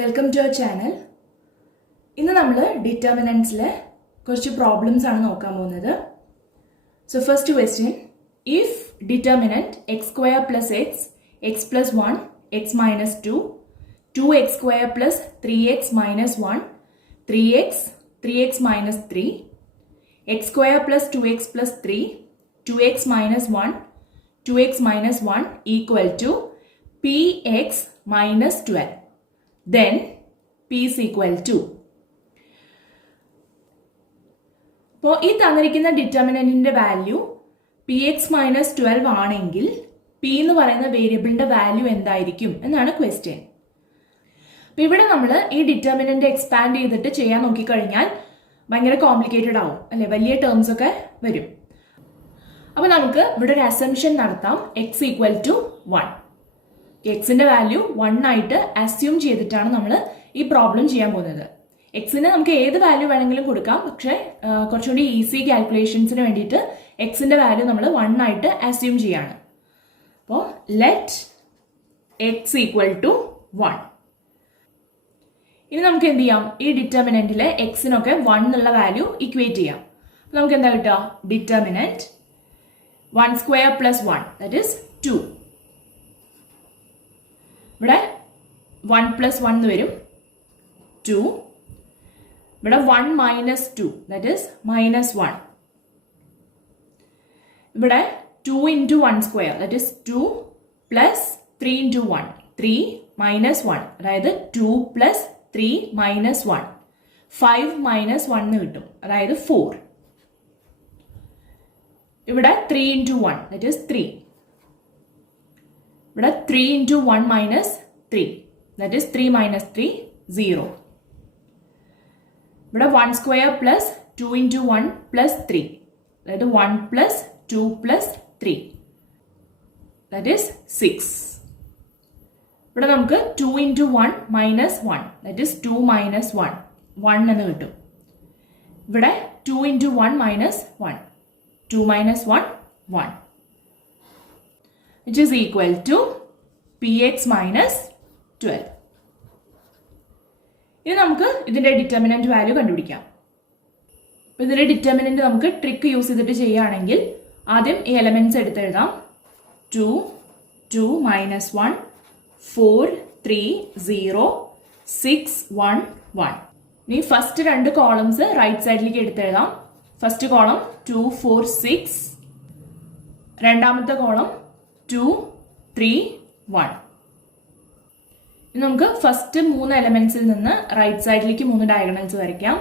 Welcome to our channel. ഇന്ന് നമ്മൾ ഡിറ്റർമിനൻസിലെ കുറച്ച് പ്രോബ്ലംസ് ആണ് നോക്കാൻ പോകുന്നത്. So first question, if determinant x square plus x plus 1, x minus 2, 2x square plus 3x minus 1, 3x minus 3, x square plus 2x plus 3, 2x minus 1, 2x minus 1 equal to px minus 12. Then p is equal to. അപ്പോൾ ഈ തന്നിരിക്കുന്ന ഡിറ്റർമിനന്റിന്റെ value p x minus 12 ആണെങ്കിൽ P എന്ന് പറയുന്ന വേരിയബിളിന്റെ value എന്തായിരിക്കും എന്നാണ് ക്വസ്റ്റ്യൻ. അപ്പൊ ഇവിടെ നമ്മൾ ഈ ഡിറ്റർമിനന്റ് എക്സ്പാൻഡ് ചെയ്തിട്ട് ചെയ്യാൻ നോക്കിക്കഴിഞ്ഞാൽ ഭയങ്കര കോംപ്ലിക്കേറ്റഡ് ആവും അല്ലെ, വലിയ ടേംസ് ഒക്കെ വരും. അപ്പൊ നമുക്ക് ഇവിടെ ഒരു അസംഷൻ നടത്താം, എക്സ് ഈക്വൽ ടു 1. എക്സിന്റെ വാല്യൂ 1 ആയിട്ട് അസ്യൂം ചെയ്തിട്ടാണ് നമ്മൾ ഈ പ്രോബ്ലം ചെയ്യാൻ പോകുന്നത്. എക്സിന് നമുക്ക് ഏത് വാല്യൂ വേണമെങ്കിലും കൊടുക്കാം, പക്ഷെ കുറച്ചുകൂടി ഈസി കാൽക്കുലേഷൻസിന് വേണ്ടിയിട്ട് എക്സിന്റെ വാല്യൂ നമ്മൾ 1 ആയിട്ട് അസ്യൂം ചെയ്യാണ്. അപ്പോൾ ലെറ്റ് എക്സ് ഈക്വൽ ടു 1. ഇനി നമുക്ക് എന്ത് ചെയ്യാം, ഈ ഡിറ്റർമിനന്റിലെ എക്സിനൊക്കെ 1 എന്നുള്ള വാല്യൂ ഇക്വേറ്റ് ചെയ്യാം. നമുക്ക് എന്താ കിട്ടുക, determinant 1 square plus 1 that is 2. ഇവിടെ 1 പ്ലസ് 1 വരും 2. ഇവിടെ 1 മൈനസ് 2 ദാറ്റ് ഈസ് മൈനസ് 1. ഇവിടെ 2 into 1 square that is 2 plus 3 into 1 3 minus 1, അതായത് 2 പ്ലസ് 3 മൈനസ് 1 5 മൈനസ് 1 കിട്ടും, അതായത് 4. ഇവിടെ 3 ഇൻറ്റു 1 ദാറ്റ് ഈസ് 3. ഇവിടെ 3 into 1 minus 3 that is 3 minus 3 0. ഇവിടെ 1 സ്ക്വയർ പ്ലസ് 2 ഇൻറ്റു 1 പ്ലസ് 3 അതായത് 1 പ്ലസ് 2 പ്ലസ് 3 ദാറ്റ് ഈസ് 6. ഇവിടെ നമുക്ക് 2 into 1 minus 1 that is 2 minus 1 എന്ന് കിട്ടും. ഇവിടെ 2 into 1 minus 1 2 minus 1 which is equal to px minus 12. ഇനി നമുക്ക് ഇതിന്റെ ഡിറ്റർമിനന്റ് വാല്യൂ കണ്ടുപിടിക്കാം. അപ്പോൾ ഇതിന്റെ ഡിറ്റർമിനന്റ് നമുക്ക് ട്രിക്ക് യൂസ് ചെയ്തിട്ട് ചെയ്യുകയാണെങ്കിൽ ആദ്യം ഈ എലമെന്റ്സ് എടുത്തെഴുതാം. 2 2 മൈനസ് 1 4 3 0 6 1 1. ഇനി ഫസ്റ്റ് രണ്ട് കോളംസ് റൈറ്റ് സൈഡിലേക്ക് എടുത്തെഴുതാം. ഫസ്റ്റ് കോളം 2 4 6, രണ്ടാമത്തെ കോളം 2 3 1. ഇനി നമുക്ക് ഫസ്റ്റ് 3 എലമെന്റ്സിൽ നിന്ന് റൈറ്റ് സൈഡിലേക്ക് 3 ഡയഗണൽസ് വരയ്ക്കാം.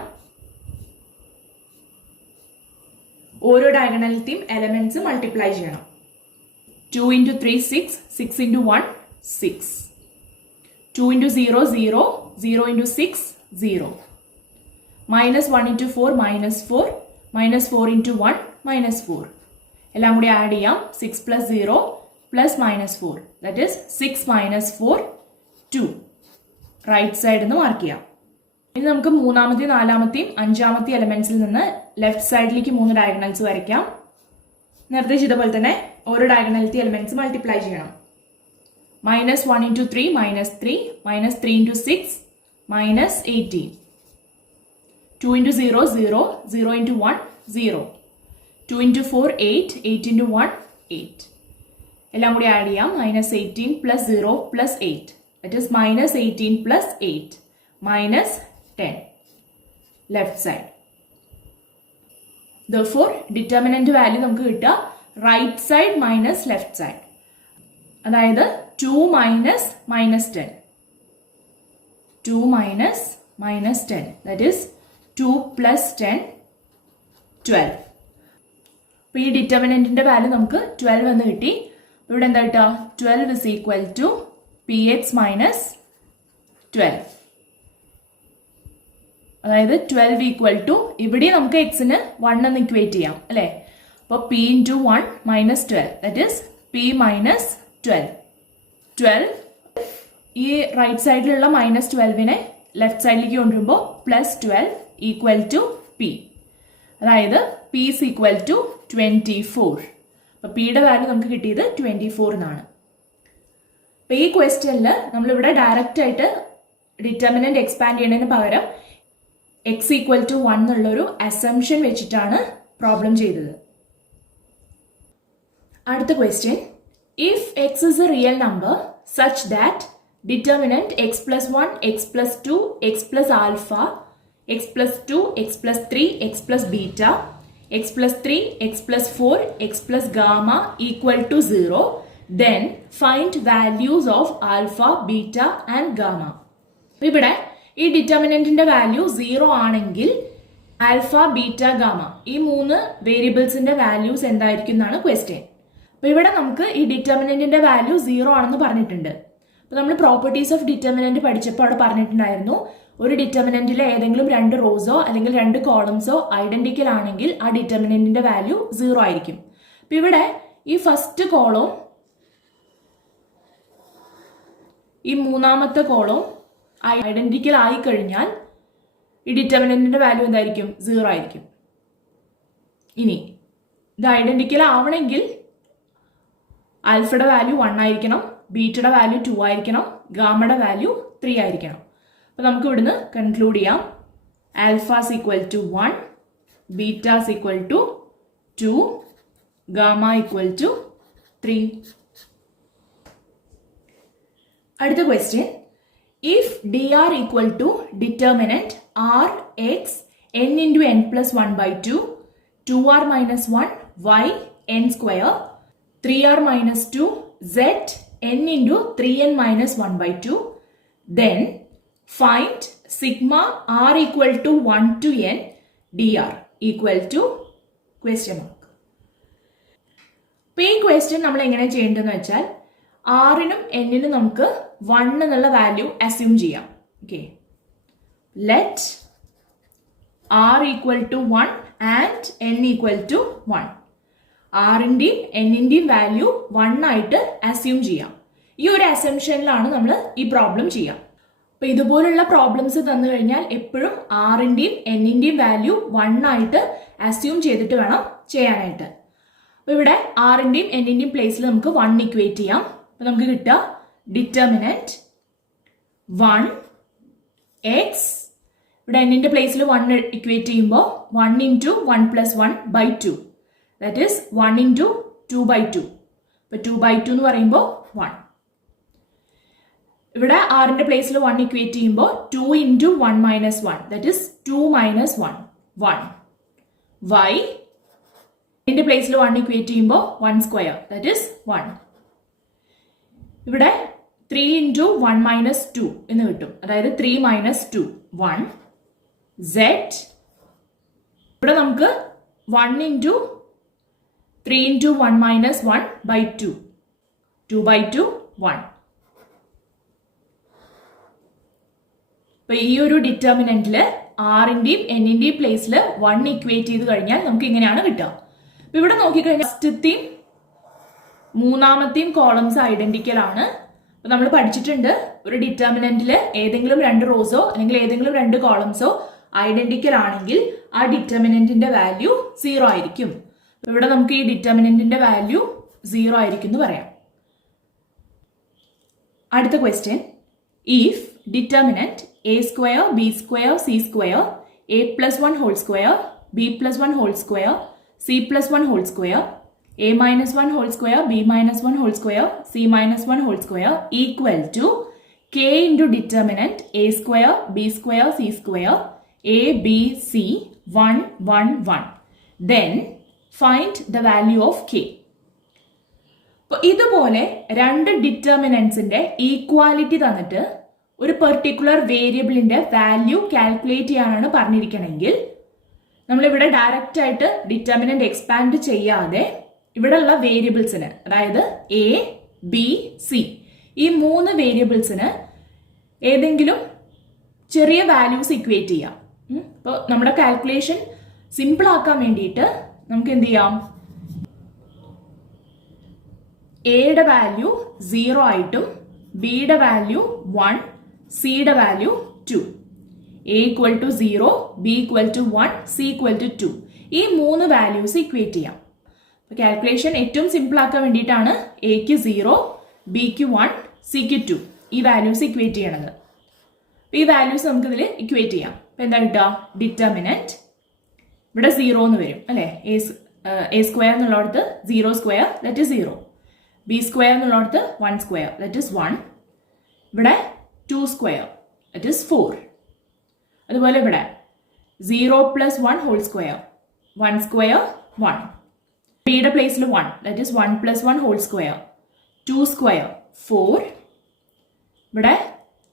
ഓരോ ഡയഗണലിലെയും എലമെന്റ്സ് മൾട്ടിപ്ലൈ ചെയ്യണം. 2 into 3 6, 6 into 1 6, 2 into 0 0, 0 into 6 0, minus 1 into 4 minus 4, minus 4 into 1 minus 4. എല്ലാം കൂടി ആഡ് ചെയ്യാം. 6 plus 0 plus minus 4 that is 6 minus 4 2. Right സൈഡിൽ നിന്ന് മാർക്ക് ചെയ്യാം. ഇനി നമുക്ക് മൂന്നാമത്തെയും നാലാമത്തെയും അഞ്ചാമത്തെയും എലമെന്റ്സിൽ നിന്ന് ലെഫ്റ്റ് സൈഡിലേക്ക് 3 ഡയഗണൽസ് വരയ്ക്കാം. നേരത്തെ ചെയ്ത പോലെ തന്നെ ഓരോ ഡയഗണലിറ്റി എലമെന്റ്സ് മൾട്ടിപ്ലൈ ചെയ്യണം. Minus 1 into 3 minus 3, minus 3 into 6 minus 18, 2 into 0 0, 0 into 1 0, 2 into 4 8, 8 into 1 8. എല്ലാം കൂടി ആഡ് ചെയ്യാം. Minus 18 plus 0 plus 8 that is minus 18 plus 8 minus 10 left side. Therefore determinant value നമുക്ക് കിട്ടുക right side minus left side, അതായത് 2 minus minus 10, 2 minus minus 10 that is 2 plus 10 12. അപ്പോൾ ഈ ഡിറ്റർമിനന്റിന്റെ value നമുക്ക് 12 എന്ന് കിട്ടി. ഇവിടെ എന്താ കിട്ടുക, 12 is equal to px minus 12. അതായത് 12 ഈക്വൽ ടു, ഇവിടെ നമുക്ക് എക്സിന് 1 എന്ന് ഇക്വേറ്റ് ചെയ്യാം അല്ലെ. അപ്പോൾ p into 1 minus 12 that is p minus 12. 12 ഈ റൈറ്റ് സൈഡിലുള്ള മൈനസ് 12നെ ലെഫ്റ്റ് സൈഡിലേക്ക് കൊണ്ടുവരുമ്പോൾ പ്ലസ് 12 ഈക്വൽ ടു p, അതായത് p is equal to 24. അപ്പോൾ പിയുടെ വാല്യൂ നമുക്ക് കിട്ടിയത് 24 എന്നാണ്. അപ്പോൾ ഈ ക്വസ്റ്റ്യനിൽ നമ്മളിവിടെ ഡയറക്റ്റ് ആയിട്ട് ഡിറ്റർമിനന്റ് എക്സ്പാൻഡ് ചെയ്യുന്നതിന് പകരം എക്സ് ഈക്വൽ ടു 1 എന്നുള്ളൊരു അസംഷൻ വെച്ചിട്ടാണ് പ്രോബ്ലം ചെയ്തത്. അടുത്ത question, if x is a real number such that determinant x plus 1, x plus 2, x plus alpha, x plus 2, x plus 3, x plus beta, x plus 3, x plus 4, x plus gamma equal to 0, then find values of alpha, beta and gamma. ഇവിടെ ഈ ഡിറ്റർമിനന്റിന്റെ value 0 ആണെങ്കിൽ alpha, beta, gamma ഈ 3 വേരിയബിൾസിന്റെ values എന്തായിരിക്കും എന്നാണ് question. അപ്പൊ ഇവിടെ നമുക്ക് ഈ ഡിറ്റർമിനന്റിന്റെ വാല്യൂ 0 ആണെന്ന് പറഞ്ഞിട്ടുണ്ട്. അപ്പൊ നമ്മൾ പ്രോപ്പർട്ടീസ് ഓഫ് ഡിറ്റർമിനന്റ് പഠിച്ചപ്പോൾ അവിടെ പറഞ്ഞിട്ടുണ്ടായിരുന്നു, ഒരു ഡിറ്റർമിനന്റിലെ ഏതെങ്കിലും 2 റോസോ അല്ലെങ്കിൽ 2 കോളംസോ ഐഡന്റിക്കൽ ആണെങ്കിൽ ആ ഡിറ്റർമിനന്റിന്റെ വാല്യൂ 0 ആയിരിക്കും. അപ്പൊ ഇവിടെ ഈ ഫസ്റ്റ് കോളം ഈ മൂന്നാമത്തെ കോളം ഐഡന്റിക്കൽ ആയി കഴിഞ്ഞാൽ ഈ ഡിറ്റർമിനന്റിന്റെ വാല്യൂ എന്തായിരിക്കും? 0 ആയിരിക്കും. ഇനി ഇത് ഐഡന്റിക്കൽ ആവണമെങ്കിൽ ആൽഫയുടെ വാല്യൂ 1 ആയിരിക്കണം, ബീറ്റയുടെ വാല്യൂ 2 ആയിരിക്കണം, ഗാമയുടെ വാല്യൂ 3 ആയിരിക്കണം. അപ്പൊ നമുക്ക് ഇവിടുന്ന് കൺക്ലൂഡ് ചെയ്യാം, alpha is equal to 1, beta is equal to 2, gamma equal to 3. അടുത്ത question, if D r equal to determinant r x n into n plus 1/2, 2r minus 1 y n square, 3r minus 2 z n into 3n minus 1/2, then find sigma r equal to 1 to n dr equal to question mark. അപ്പോൾ ഈ question നമ്മൾ എങ്ങനെ ചെയ്യേണ്ടതെന്ന് വെച്ചാൽ, ആറിനും എന്നിനും നമുക്ക് 1 എന്നുള്ള value assume ചെയ്യാം. Okay, let R equal to 1 and N equal to 1. ആറിൻ്റെയും എന്നിൻ്റെയും വാല്യൂ 1 ആയിട്ട് അസ്യൂം ചെയ്യാം. ഈ ഒരു അസംഷനിലാണ് നമ്മൾ ഈ പ്രോബ്ലം ചെയ്യാം. അപ്പൊ ഇതുപോലുള്ള പ്രോബ്ലംസ് തന്നു കഴിഞ്ഞാൽ എപ്പോഴും ആറിൻ്റെയും എന്നിൻ്റെയും വാല്യൂ 1 ആയിട്ട് അസ്യൂം ചെയ്തിട്ട് വേണം ചെയ്യാനായിട്ട്. അപ്പൊ ഇവിടെ ആറിൻ്റെയും എന്നിൻ്റെയും പ്ലേസിൽ നമുക്ക് 1 ഇക്വേറ്റ് ചെയ്യാം. അപ്പൊ നമുക്ക് കിട്ടുക ഡിറ്റർമിനന്റ് 1 എക്സ്, ഇവിടെ എന്നിന്റെ പ്ലേസിൽ 1 ഇക്വേറ്റ് ചെയ്യുമ്പോൾ 1 into 1 plus 1/2, that is 1 into 2/2. അപ്പൊ 2/2 എന്ന് പറയുമ്പോൾ 1. ഇവിടെ ആറിന്റെ പ്ലേസിൽ 1 ഇക്വേറ്റ് ചെയ്യുമ്പോൾ 2 into 1 minus 1, that is 2 minus 1, 1. Y ഇതിന്റെ പ്ലേസിൽ 1 ഇക്വേറ്റ് ചെയ്യുമ്പോൾ 1 സ്ക്വയർ, ദാറ്റ് ഈസ് 1. ഇവിടെ 3 ഇൻറ്റു 1 മൈനസ് 2 എന്ന് കിട്ടും, അതായത് 3 മൈനസ് 2, 1. z ഇവിടെ നമുക്ക് 1 ഇൻറ്റു 3 ഇൻറ്റു 1 മൈനസ് 1/2, 2/2, 1. അപ്പൊ ഈ ഒരു ഡിറ്റർമിനന്റില് ആറിന്റെയും എന്നിന്റെയും പ്ലേസിൽ 1 ഇക്വേറ്റ് ചെയ്ത് കഴിഞ്ഞാൽ നമുക്ക് ഇങ്ങനെയാണ് കിട്ടുക. അപ്പൊ ഇവിടെ നോക്കിക്കഴിഞ്ഞാൽ ഫസ്റ്റത്തെയും മൂന്നാമത്തെയും കോളംസ് ഐഡന്റിക്കൽ ആണ്. അപ്പൊ നമ്മൾ പഠിച്ചിട്ടുണ്ട്, ഒരു ഡിറ്റർമിനന്റില് ഏതെങ്കിലും 2 റോസോ അല്ലെങ്കിൽ ഏതെങ്കിലും 2 കോളംസോ ഐഡന്റിക്കൽ ആണെങ്കിൽ ആ ഡിറ്റർമിനന്റിന്റെ വാല്യൂ 0 ആയിരിക്കും. ഇവിടെ നമുക്ക് ഈ ഡിറ്റർമിനന്റിന്റെ വാല്യൂ 0 ആയിരിക്കും എന്ന് പറയാം. അടുത്ത question, if determinant a square, b square, c square, a plus 1 whole square, b plus 1 whole square, c plus 1 whole square, a minus 1 whole square, b minus 1 whole square, c minus 1 whole square equal to k into determinant a square, b square, c square, a, b, c, 1, 1, 1. Then find the value of k. ഇതുപോലെ 2 ഡിറ്റർമിനൻസിന്റെ equality തന്നിട്ട് ഒരു particular വേരിയബിളിന്റെ value calculate ചെയ്യാനാണ് പറഞ്ഞിരിക്കണമെങ്കിൽ നമ്മളിവിടെ direct ആയിട്ട് determinant expand ചെയ്യാതെ ഇവിടെയുള്ള വേരിയബിൾസിന്, അതായത് എ, ബി, സി ഈ 3 വേരിയബിൾസിന് ഏതെങ്കിലും ചെറിയ വാല്യൂസ് ഇക്വേറ്റ് ചെയ്യാം. അപ്പോൾ നമ്മുടെ കാൽക്കുലേഷൻ സിമ്പിൾ ആക്കാൻ വേണ്ടിയിട്ട് നമുക്ക് എന്ത് ചെയ്യാം, എയുടെ വാല്യൂ 0 ആയിട്ടും ബിയുടെ വാല്യൂ 1, സിയുടെ value 2, a equal to 0, b equal to 1, c equal to 2 ഈ 3 വാല്യൂസ് ഇക്വേറ്റ് ചെയ്യാം. അപ്പോൾ കാൽക്കുലേഷൻ ഏറ്റവും സിമ്പിൾ ആക്കാൻ വേണ്ടിയിട്ടാണ് എക്ക് 0, ബിക്ക് 1, സിക്ക് 2 ഈ വാല്യൂസ് ഇക്വേറ്റ് ചെയ്യണത്. ഈ വാല്യൂസ് നമുക്ക് ഇതിൽ ഇക്വേറ്റ് ചെയ്യാം. അപ്പൊ എന്താ കിട്ടുക? ഡിറ്റർമിനന്റ് ഇവിടെ 0 എന്ന് വരും അല്ലെ. എ സ്ക്വയർ എന്നുള്ളടത്ത് 0 square that is 0. B square എന്നുള്ളടത്ത് 1 സ്ക്വയർ ദാറ്റ് ഇസ് 1. ഇവിടെ 2 സ്ക്വയർ ദാറ്റ് ഇസ് 4. അതുപോലെ ഇവിടെ 0 പ്ലസ് 1 ഹോൾ സ്ക്വയർ 1 സ്ക്വയർ 1. ബിയുടെ പ്ലേസിൽ 1 that is 1 plus 1 whole square 2 square 4. ഇവിടെ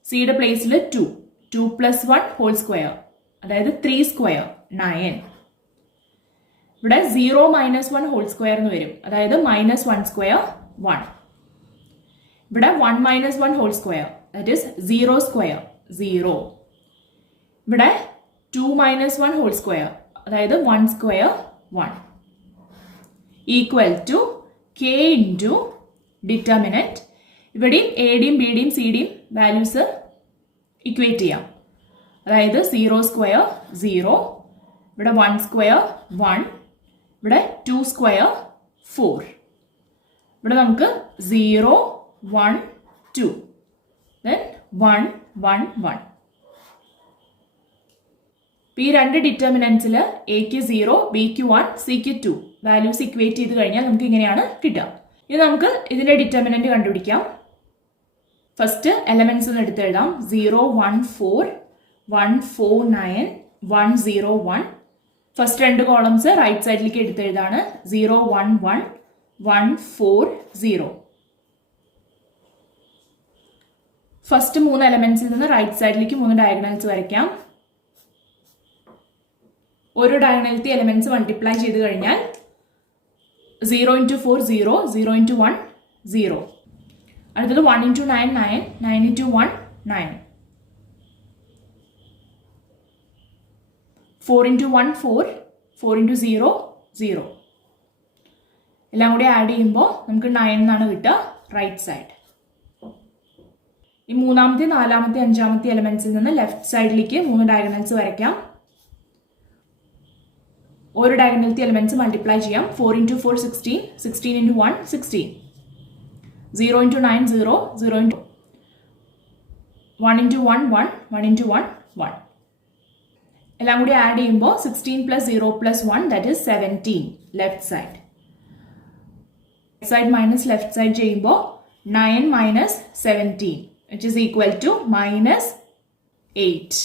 സിയുടെ പ്ലേസിൽ 2 പ്ലസ് 1 ഹോൾ സ്ക്വയർ അതായത് 3 സ്ക്വയർ 9. ഇവിടെ 0 മൈനസ് 1 ഹോൾ സ്ക്വയർ എന്ന് വരും അതായത് -1 സ്ക്വയർ 1. ഇവിടെ 1 minus 1 whole square that is 0 square 0. ഇവിടെ 2 മൈനസ് 1 ഹോൾ സ്ക്വയർ അതായത് 1 square 1 equal to k into determinant. ഇവിടെയും എയുടെയും ബിയുടെയും സിയുടെയും വാല്യൂസ് ഇക്വേറ്റ് ചെയ്യാം. അതായത് 0 സ്ക്വയർ 0, ഇവിടെ 1 സ്ക്വയർ 1, ഇവിടെ 2 സ്ക്വയർ 4. ഇവിടെ നമുക്ക് 0 1 2 then 1 1 1. ഈ രണ്ട് ഡിറ്റർമിനൻസിൽ എക്ക് 0, ബിക്ക് 1, സിക്ക് 2 വാല്യൂസ് ഇക്വേറ്റ് ചെയ്ത് കഴിഞ്ഞാൽ നമുക്ക് ഇങ്ങനെയാണ് കിട്ടുക. ഇനി നമുക്ക് ഇതിന്റെ ഡിറ്റർമിനന്റ് കണ്ടുപിടിക്കാം. ഫസ്റ്റ് എലമെന്റ്സ് ഒന്ന് എടുത്ത് എഴുതാം. 0 1 4 1 4 9 1 0 1. ഫസ്റ്റ് രണ്ട് കോളംസ് റൈറ്റ് സൈഡിലേക്ക് എടുത്ത് എഴുതാണ്. 0 1 1 1 4 0. ഫസ്റ്റ് 3 എലമെന്റ്സിൽ നിന്ന് റൈറ്റ് സൈഡിലേക്ക് 3 ഡയഗണൽസ് വരയ്ക്കാം. ഓരോ ഡയഗണലിറ്റി എലമെന്റ്സ് മൾട്ടിപ്ലൈ ചെയ്ത് കഴിഞ്ഞാൽ 0 into 4 0, 0 into 1 0. അടുത്തത് 1 into 9 9, 9 into 1 9. 4 into 1 4, 4 into 0 0. എല്ലാം കൂടി ആഡ് ചെയ്യുമ്പോൾ നമുക്ക് 9 എന്നാണ് കിട്ടുക റൈറ്റ് സൈഡ്. ഈ മൂന്നാമത്തെ, നാലാമത്തെ, അഞ്ചാമത്തെ എലമെന്റ്സിൽ നിന്ന് ലെഫ്റ്റ് സൈഡിലേക്ക് 3 ഡയഗണൽസ് വരയ്ക്കാം. ഓരോ ഡയഗണലിറ്റി എലമെന്റ്സ് മൾട്ടിപ്ലൈ ചെയ്യാം. 4 into 4 16, 16 into 1 16, 0 into 9 0, 0 into 1 into 1 1, 1 into 1 1. എല്ലാം കൂടി ആഡ് ചെയ്യുമ്പോൾ 16 plus 0 plus 1 that is 17 left side. Side minus left side ചെയ്യുമ്പോൾ 9 minus 17 which is equal to -8.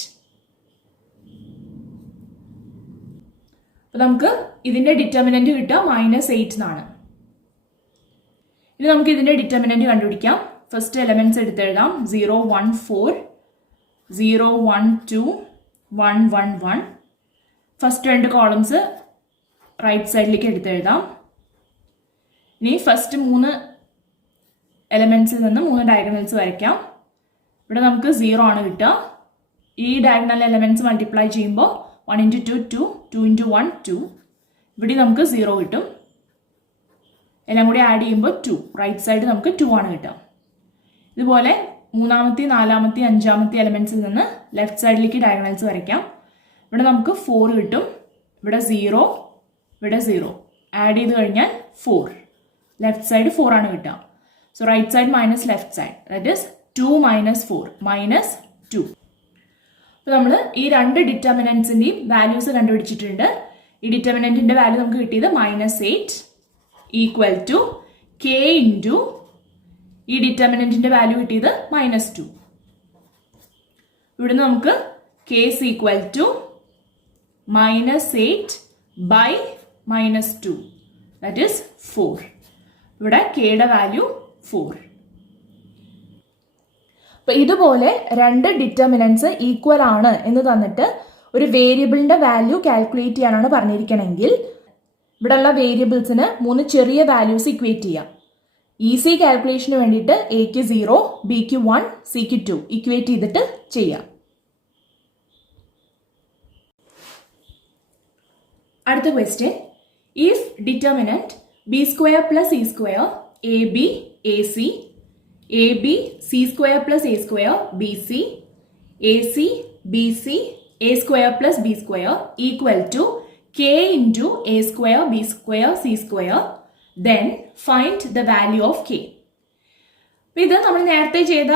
അപ്പോൾ നമുക്ക് ഇതിന്റെ ഡിറ്റർമിനന്റ് കിട്ടുക -8 എന്നാണ്. ഇനി നമുക്ക് ഇതിന്റെ ഡിറ്റർമിനന്റ് കണ്ടുപിടിക്കാം. ഫസ്റ്റ് എലമെന്റ്സ് എടുത്തെഴുതാം. 0 1 4 0 1 2 1 1 1. ഫസ്റ്റ് രണ്ട് കോളംസ് റൈറ്റ് സൈഡിലേക്ക് എടുത്തെഴുതാം. ഇനി ഫസ്റ്റ് 3 എലമെന്റ്സിൽ നിന്ന് 3 ഡയഗണൽസ് വരയ്ക്കാം. ഇവിടെ നമുക്ക് 0 ആണ് കിട്ടുക. ഈ ഡയഗണൽ എലമെന്റ്സ് മൾട്ടിപ്ലൈ ചെയ്യുമ്പോൾ 1 into 2 2, 2 into 1 2. ഇവിടെ നമുക്ക് 0 കിട്ടും. എല്ലാം കൂടി ആഡ് ചെയ്യുമ്പോൾ 2, റൈറ്റ് സൈഡ് നമുക്ക് 2 ആണ് കിട്ടുക. ഇതുപോലെ മൂന്നാമത്തെ, നാലാമത്തെ, അഞ്ചാമത്തെ എലമെന്റ്സിൽ നിന്ന് ലെഫ്റ്റ് സൈഡിലേക്ക് ഡയഗണൽസ് വരയ്ക്കാം. ഇവിടെ നമുക്ക് 4 കിട്ടും. ഇവിടെ 0, ഇവിടെ 0 ആഡ് ചെയ്ത് കഴിഞ്ഞാൽ 4, ലെഫ്റ്റ് സൈഡ് 4 ആണ് കിട്ടുക. So right side minus left side that is 2 minus 4 -2. അപ്പോൾ നമ്മൾ ഈ രണ്ട് ഡിറ്റർമിനൻസിന്റെയും വാല്യൂസ് കണ്ടുപിടിച്ചിട്ടുണ്ട്. ഈ ഡിറ്റർമിനന്റിന്റെ വാല്യൂ നമുക്ക് കിട്ടിയത് -8 ഈക്വൽ ടു k ഇൻറ്റു ഈ ഡിറ്റർമിനന്റിന്റെ വാല്യൂ കിട്ടിയത് -2. ഇവിടുന്ന് നമുക്ക് k is equal to -8 by -2 that is 4. ഇവിടെ k യുടെ വാല്യൂ 4. അപ്പോൾ ഇതുപോലെ രണ്ട് ഡിറ്റർമിനൻസ് ഈക്വൽ ആണ് എന്ന് തന്നിട്ട് ഒരു വേരിയബിളിന്റെ വാല്യൂ കാൽക്കുലേറ്റ് ചെയ്യാനാണ് പറഞ്ഞിരിക്കണമെങ്കിൽ ഇവിടെയുള്ള വേരിയബിൾസിന് 3 ചെറിയ വാല്യൂസ് ഇക്വേറ്റ് ചെയ്യാം. ഈസി കാൽക്കുലേഷന് വേണ്ടിയിട്ട് എക്ക് 0, ബിക്ക് 1, സിക്ക് 2 ഇക്വേറ്റ് ചെയ്തിട്ട് ചെയ്യാം. അടുത്ത question, if determinant B square plus E square A B A C AB C square plus A square BC AC BC A square plus B square equal to K into A square B square C square, then find the value of K. ഇത് നമ്മൾ നേരത്തെ ചെയ്ത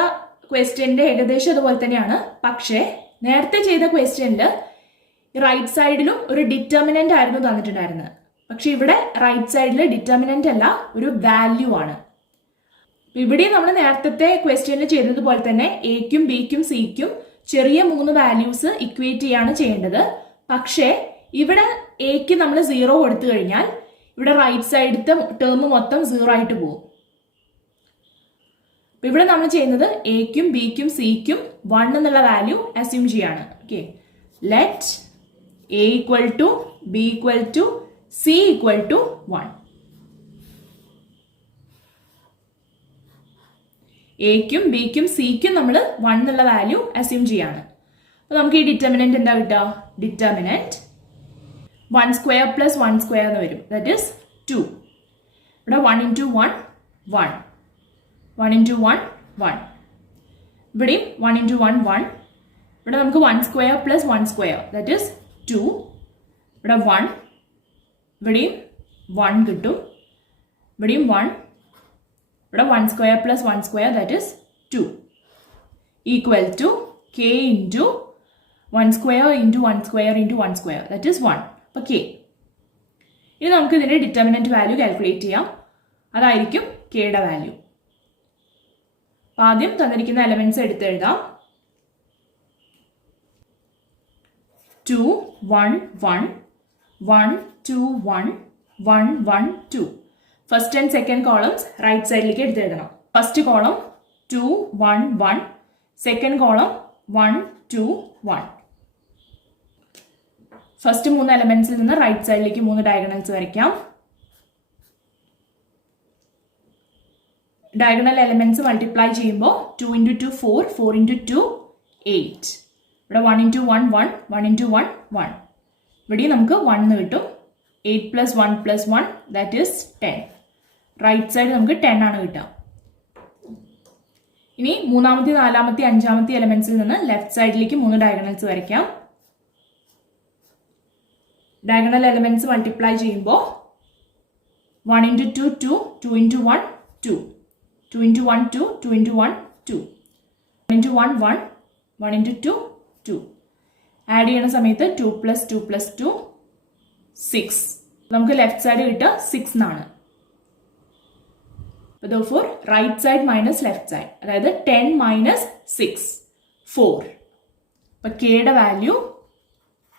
ക്വസ്റ്റ്യൻ്റെ ഏകദേശം അതുപോലെ തന്നെയാണ്. പക്ഷേ നേരത്തെ ചെയ്ത ക്വസ്റ്റ്യനിൽ റൈറ്റ് സൈഡിലും ഒരു ഡിറ്റർമിനന്റ് ആയിരുന്നു തന്നിട്ടുണ്ടായിരുന്നത്. പക്ഷെ ഇവിടെ റൈറ്റ് സൈഡിൽ ഡിറ്റർമിനന്റ് അല്ല, ഒരു വാല്യൂ ആണ്. ഇവിടെ നമ്മൾ നേരത്തെ ക്വസ്റ്റ്യനിൽ ചെയ്തതുപോലെ തന്നെ എക്കും ബിക്കും സിക്കും ചെറിയ 3 വാല്യൂസ് ഇക്വേറ്റ് ചെയ്യാണ് ചെയ്യേണ്ടത്. പക്ഷേ ഇവിടെ എക്ക് നമ്മൾ 0 കൊടുത്തു കഴിഞ്ഞാൽ ഇവിടെ റൈറ്റ് സൈഡത്തെ ടേം മൊത്തം 0 ആയിട്ട് പോകും. ഇവിടെ നമ്മൾ ചെയ്യുന്നത് എക്കും ബിക്കും സിക്കും 1 എന്നുള്ള വാല്യൂ അസ്യൂം ചെയ്യാണ്. Okay, let a equal to b equal to c equal to 1. എക്കും ബിക്കും സിക്കും നമ്മൾ 1 എന്നുള്ള വാല്യൂ അസ്യൂം ചെയ്യാണ്. അപ്പോൾ നമുക്ക് ഈ ഡിറ്റർമിനന്റ് എന്താ കിട്ടുക? ഡിറ്റർമിനന്റ് 1 സ്ക്വയർ പ്ലസ് 1 സ്ക്വയർ എന്ന് വരും. That is 2. ഇവിടെ 1 ഇൻറ്റു 1 1, 1 ഇൻറ്റു 1 1. ഇവിടെയും 1 ഇൻറ്റു 1 1. ഇവിടെ നമുക്ക് 1 square plus 1 square that is 2. ഇവിടെ 1, ഇവിടെയും 1 കിട്ടും. ഇവിടെയും 1. ഇവിടെ 1 square plus 1 square that is 2 equal to k into 1 square into 1 square into 1 square that is 1. അപ്പോൾ കെ. ഇനി നമുക്ക് ഇതിൻ്റെ ഡിറ്റർമിനന്റ് വാല്യൂ കാൽക്കുലേറ്റ് ചെയ്യാം. അതായിരിക്കും കെയുടെ വാല്യൂ. ആദ്യം തന്നിരിക്കുന്ന എലമെന്റ്സ് എടുത്തെഴുതാം. 2 1 1 1 2 1 1 1 2. First and second columns right സൈഡിലേക്ക് എടുത്തെഴുതണം. First column 2 1 1, second column 1 2 1. First 3 എലമെന്റ്സിൽ നിന്ന് റൈറ്റ് സൈഡിലേക്ക് 3 ഡയഗണൽസ് വരയ്ക്കാം. ഡയഗണൽ എലമെന്റ്സ് മൾട്ടിപ്ലൈ ചെയ്യുമ്പോൾ 2 ഇൻറ്റു 2 4, 4 ഇൻറ്റു 2 8. ഇവിടെ 1 ഇൻറ്റു 1 1, 1 ഇൻറ്റു 1 1. ഇവിടെ നമുക്ക് 1 എന്ന് കിട്ടും. 8 plus 1 plus 1 that is 10. Right side നമുക്ക് 10 ആണ് കിട്ടുക. ഇനി മൂന്നാമത്തെ, നാലാമത്തെ, അഞ്ചാമത്തെ എലമെന്റ്സിൽ നിന്ന് ലെഫ്റ്റ് സൈഡിലേക്ക് 3 ഡയഗണൽസ് വരയ്ക്കാം. ഡയഗണൽ എലമെന്റ്സ് മൾട്ടിപ്ലൈ ചെയ്യുമ്പോൾ 1 into 2 2, 2 into 1 2, 2 into 1 2, 2 into 1 2, 1 into 1 1, 1 into 2 2. Add ചെയ്യുന്ന സമയത്ത് 2 പ്ലസ് 2 പ്ലസ് 2 6. നമുക്ക് ലെഫ്റ്റ് സൈഡ് കിട്ടുക 6 എന്നാണ്. Therefore, right side minus left side. അതായത് 10 minus 6 4. അപ്പോൾ കെയുടെ value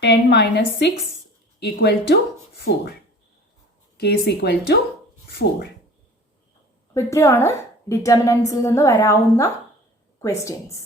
10 minus 6 equal to 4. K is equal to 4. അപ്പോൾ ഇത്രയാണ് ഡിറ്റർമിനൻസിൽ നിന്ന് വരാവുന്ന ക്വസ്റ്റ്യൻസ്.